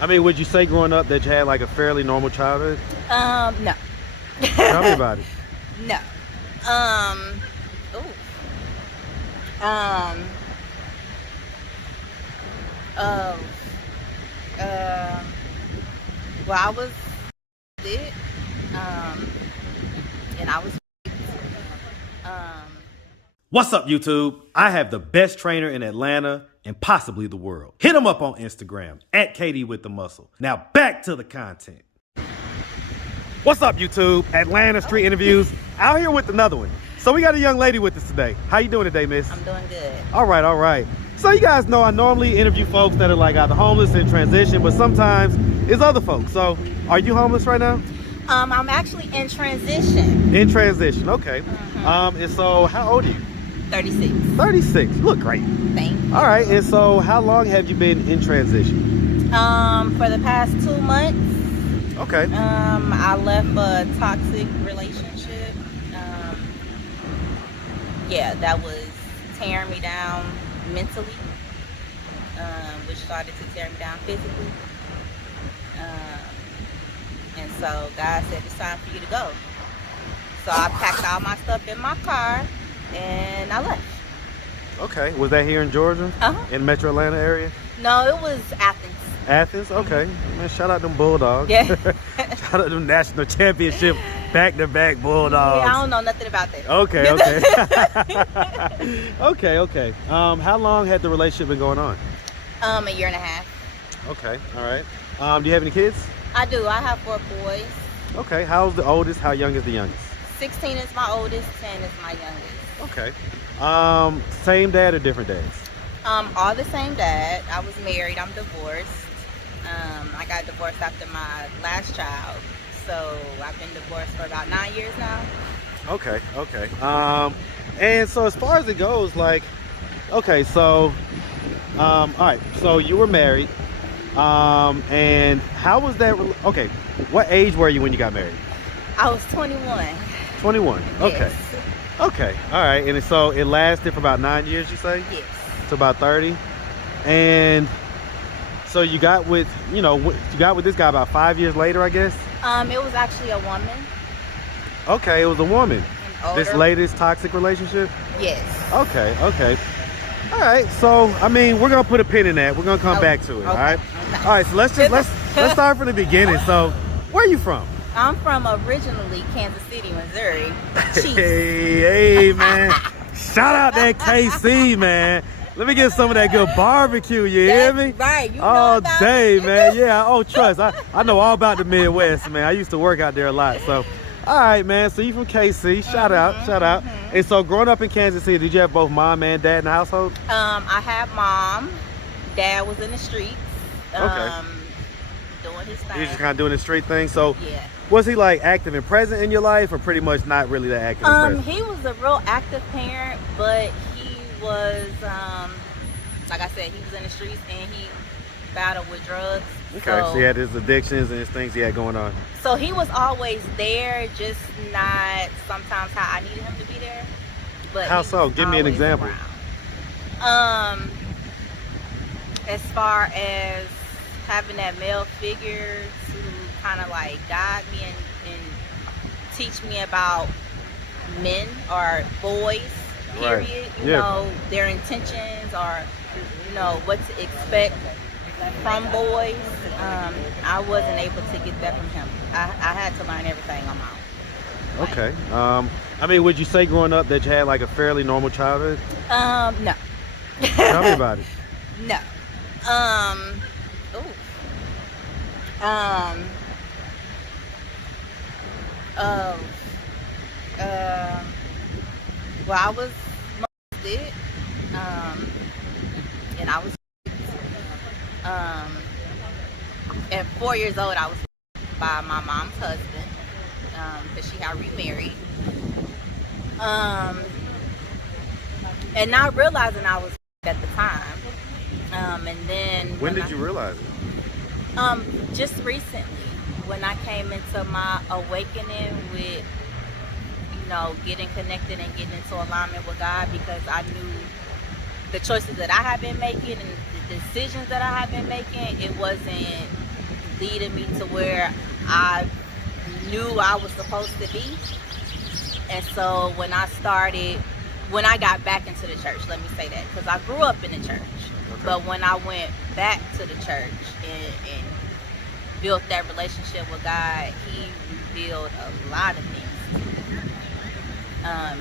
I mean, would you say growing up that you had like a fairly normal childhood? No. Tell me about it. No. Ooh. Um. Uh. Well, I was it. And I was. Um. What's up, YouTube? I have the best trainer in Atlanta and possibly the world. Hit him up on Instagram at Katie with the Muscle. Now back to the content. What's up, YouTube? Atlanta Street Interviews. Out here with another one. So we got a young lady with us today. How you doing today, miss? I'm doing good. All right, all right. So you guys know I normally interview folks that are like either homeless in transition, but sometimes it's other folks. So are you homeless right now? I'm actually in transition. In transition, okay. And so how old are you? 36. 36. You look great. Thank you. All right, and so how long have you been in transition? For the past 2 months. Okay. I left a toxic relationship. Yeah, that was tearing me down mentally, which started to tear me down physically. And so God said, it's time for you to go. So I packed all my stuff in my car and I left. Okay. Was that here in Georgia? In Metro Atlanta area? No, it was Athens. Athens? Okay. Man, shout out them Bulldogs. Yeah. Shout out them national championship back-to-back Bulldogs. Yeah, I don't know nothing about that. Okay, okay. okay. How long had the relationship been going on? A year and a half. Okay, all right. Do you have any kids? I do. I have 4 boys. Okay, how's the oldest? How young is the youngest? 16 is my oldest, 10 is my youngest. Okay. Same dad or different dads? All the same dad. I was married. I'm divorced. I got divorced after my last child. So I've been divorced for about 9 years now. Okay. And so as far as it goes, like, okay, so, all right, so you were married, and how was that, okay, what age were you when you got married? I was 21. 21, okay. Yes. Okay, all right, and so it lasted for about 9 years, you say? Yes. To about 30, and so you got with, you got with this guy about 5 years later, I guess? It was actually a woman. Okay, it was a woman. Older. This latest toxic relationship? Yes. Okay. All right, so I mean, we're gonna put a pin in that. We're gonna come back to it. Okay. All right. Okay. All right. So let's start from the beginning. So, where are you from? I'm from originally Kansas City, Missouri. Chiefs. Hey, man! Shout out that KC, man. Let me get some of that good barbecue. You hear me? Right. You know All about day, it. man. Yeah. Oh, trust. I know all about the Midwest, man. I used to work out there a lot. So, all right, man. So you from KC? Shout out. And so, growing up in Kansas City, did you have both mom and dad in the household? I had mom. Dad was in the streets. Okay. Doing his thing. He was just kind of doing the street thing. So, Yeah. was he like active and present in your life, or pretty much not really that active and present? He was a real active parent, but he was, like I said, he was in the streets and he battled with drugs. Okay, so he had his addictions and his things he had going on. So he was always there, just not sometimes how I needed him to be there. But How he so? was Give me an always example. around. As far as having that male figure to kind of like guide me and teach me about men or boys, period. Right. You know, their intentions, or what to expect from boys. I wasn't able to get that from him. I had to learn everything on my own. Okay. I mean, would you say growing up that you had like a fairly normal childhood? No. Tell me about it. No. Well, I was molested, and I was, at 4 years old, I was by my mom's husband, because she had remarried, and not realizing I was at the time, and then When did you realize it? just recently, when I came into my awakening with, getting connected and getting into alignment with God, because I knew the choices that I have been making and the decisions that I have been making, it wasn't leading me to where I knew I was supposed to be. And so when I got back into the church, let me say that, because I grew up in the church. Okay. But when I went back to the church and built that relationship with God, he revealed a lot of things to me.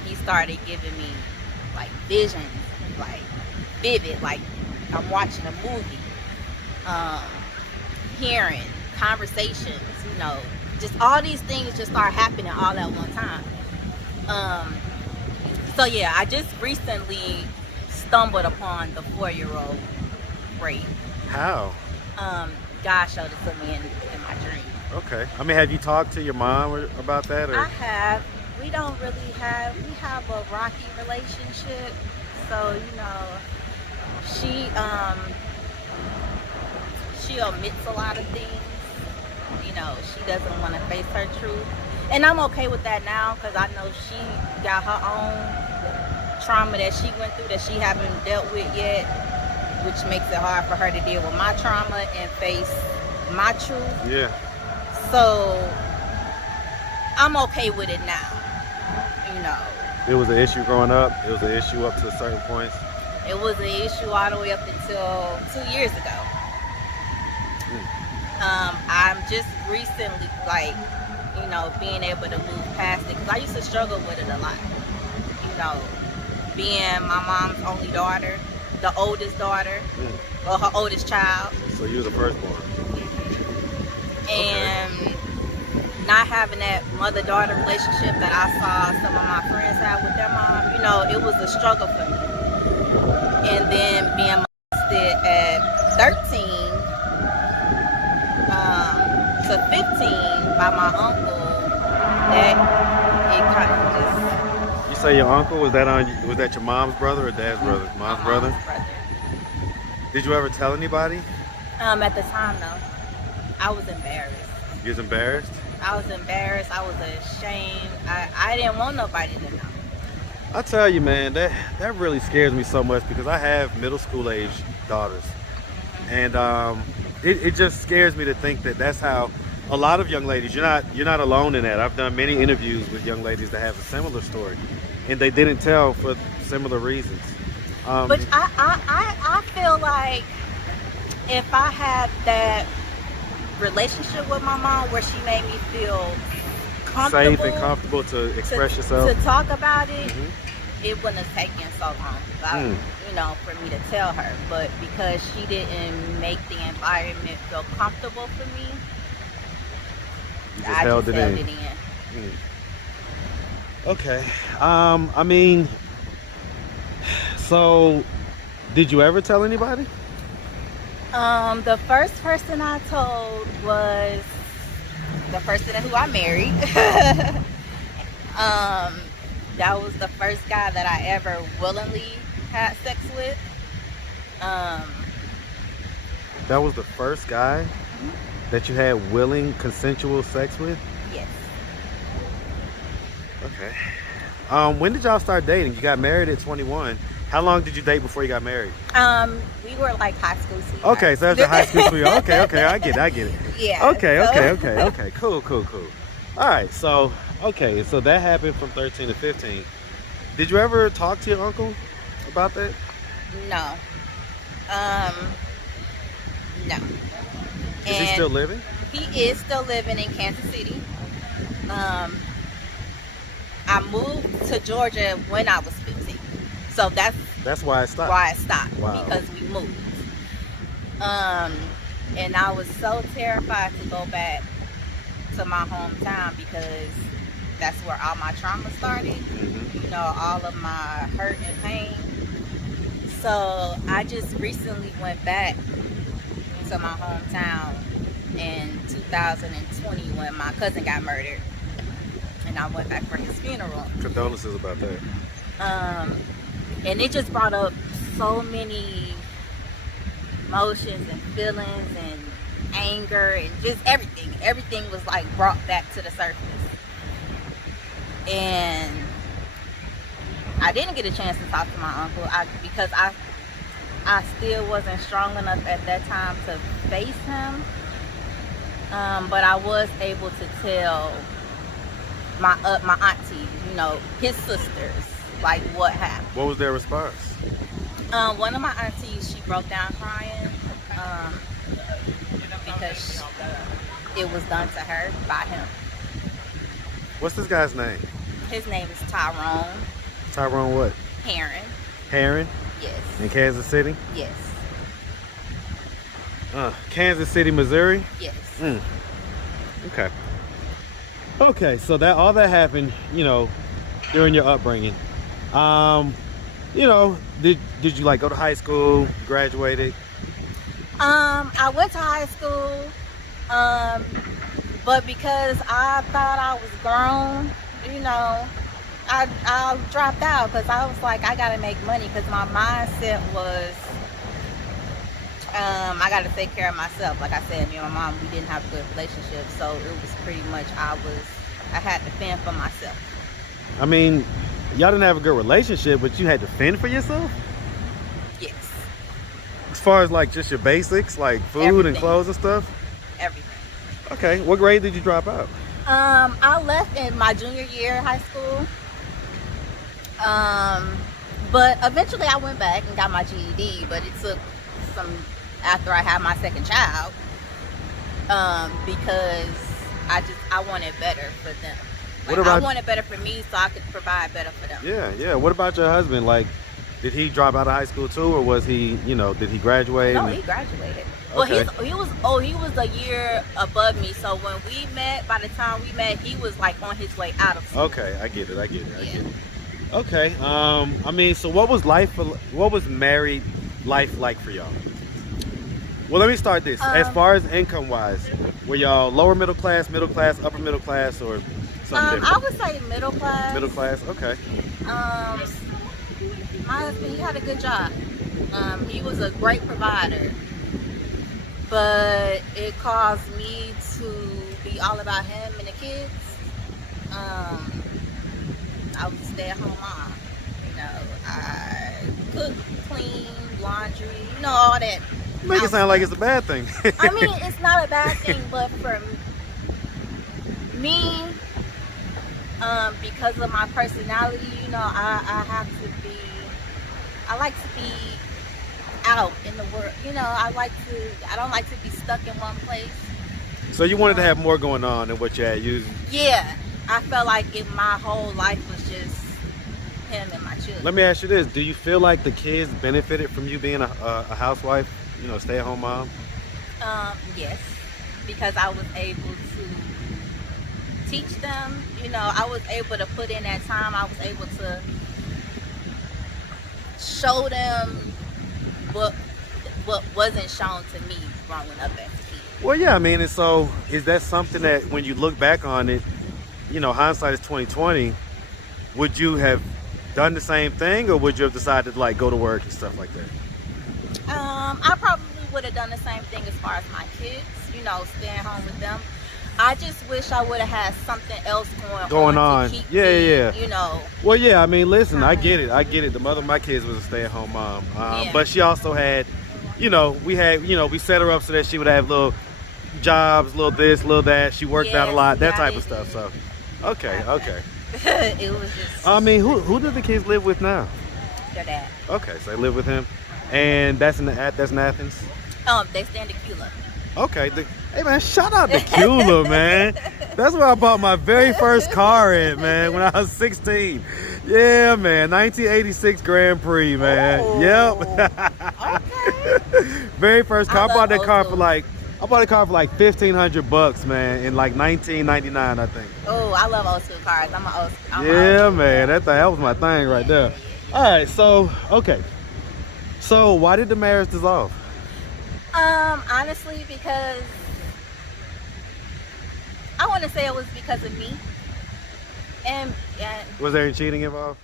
He started giving me like visions, like vivid, like I'm watching a movie, hearing conversations, just all these things just start happening all at one time. So yeah, I just recently stumbled upon the 4-year-old rape. How? God showed it to me in my dream. Okay. I mean, have you talked to your mom about that? Or? I have. We don't really have a rocky relationship. So, she omits a lot of things. She doesn't want to face her truth. And I'm okay with that now, because I know she got her own trauma that she went through that she haven't dealt with yet, which makes it hard for her to deal with my trauma and face my truth. Yeah. So I'm okay with it now. It was an issue growing up. It was an issue up to certain points. It was an issue all the way up until 2 years ago. I'm just recently, being able to move past it, because I used to struggle with it a lot. Being my mom's only daughter, the oldest daughter, or her oldest child. So you were the firstborn. And not having that mother-daughter relationship that I saw some of my friends have with their mom, it was a struggle for me. And then being molested at 13 to 15 by my uncle, that it kind of just... You say your uncle, was that your mom's brother or dad's brother? Mom's brother? Did you ever tell anybody? At the time, no. I was embarrassed. You was embarrassed? I was embarrassed. I was ashamed. I didn't want nobody to know. I tell you, man, that really scares me so much, because I have middle school age daughters. And it just scares me to think that that's how a lot of young ladies, you're not alone in that. I've done many interviews with young ladies that have a similar story, and they didn't tell for similar reasons. But I feel like if I had that relationship with my mom where she made me feel comfortable, safe and comfortable to express yourself, to talk about it, it wouldn't have taken so long. For me to tell her. But because she didn't make the environment feel comfortable for me, I just held it in. Okay. I mean, so did you ever tell anybody? The first person I told was the person who I married. That was the first guy that I ever willingly had sex with. That was the first guy that you had willing, consensual sex with? Yes. Okay. When did y'all start dating? You got married at 21. How long did you date before you got married? We were like high school sweethearts. Okay, so that's a high school sweetheart. Okay, I get it. Yeah. Okay. Cool. All right, so that happened from 13 to 15. Did you ever talk to your uncle about that? No. No. Is he still living? He is still living in Kansas City. I moved to Georgia when I was 15. So that's why it stopped. Wow. Because we moved. And I was so terrified to go back to my hometown, because that's where all my trauma started. All of my hurt and pain. So I just recently went back to my hometown in 2020 when my cousin got murdered, and I went back for his funeral. Condolences about that. And it just brought up so many emotions and feelings and anger and just everything. Everything was like brought back to the surface. And I didn't get a chance to talk to my uncle because I still wasn't strong enough at that time to face him. But I was able to tell my aunties, his sisters, like what happened. What was their response? One of my aunties, she broke down crying because it was done to her by him. What's this guy's name? His name is Tyrone. Tyrone what? Heron. Heron? Yes. In Kansas City? Yes. Kansas City, Missouri? Yes. Okay. Okay, so that all that happened, during your upbringing. Did you like go to high school, graduated? I went to high school, but because I thought I was grown, I dropped out because I was like, I gotta make money, because my mindset was, I gotta take care of myself. Like I said, me and my mom, we didn't have a good relationship, so it was pretty much I had to fend for myself. I mean, y'all didn't have a good relationship, but you had to fend for yourself? Yes. As far as like just your basics, like food Everything. And clothes and stuff? Everything. Okay, what grade did you drop out? I left in my junior year of high school. But eventually I went back and got my GED, but it took after I had my second child, because I wanted better for them. I wanted better for me so I could provide better for them. Yeah. What about your husband? Like, did he drop out of high school too, or was he, did he graduate? No, he graduated. Okay. Well, he was a year above me. So when we met, by the time we met, he was like on his way out of school. Okay, I get it. Okay. I mean, so what was married life like for y'all? Well, let me start this. As far as income wise, were y'all lower middle class, upper middle class, or something different? I would say middle class. Middle class, okay. My husband, he had a good job. He was a great provider, but it caused me to be all about him and the kids. I was a stay-at-home mom. I cook, clean, laundry, all that. Make it sound like it's a bad thing. I mean, it's not a bad thing, but for me, because of my personality, I like to be out in the world. I don't like to be stuck in one place. So you wanted to have more going on than what you had used? Yeah, I felt like my whole life was just him and my children. Let me ask you this: do you feel like the kids benefited from you being a housewife? Stay-at-home mom? Yes, because I was able to teach them. I was able to put in that time. I was able to show them what wasn't shown to me growing up as a kid. Well, yeah, I mean, and so is that something that when you look back on it, hindsight is 2020, would you have done the same thing, or would you have decided to like go to work and stuff like that? I probably would have done the same thing as far as my kids, staying home with them. I just wish I would have had something else going on. To keep me, Well, yeah, I mean, listen, I get it. The mother of my kids was a stay-at-home mom, but she also had, we set her up so that she would have little jobs, little this, little that. She worked out a lot, that type of stuff. So, okay. It was just. I mean, who do the kids live with now? Their dad. Okay, so they live with him, and that's in Athens. They stay in Tequila. Okay. Hey man, shout out to Tequila, man. That's where I bought my very first car at, man, when I was 16. Yeah, man, 1986 Grand Prix, man. Oh, yep. Okay. Very first car. I bought that car school. for like $1,500, man, in like 1999, I think. Oh, I love old school cars. I'm an old school. Yeah, man, that was my thing right there. All right, so okay. So why did the marriage dissolve? Honestly, because I want to say it was because of me. And Was there any cheating involved?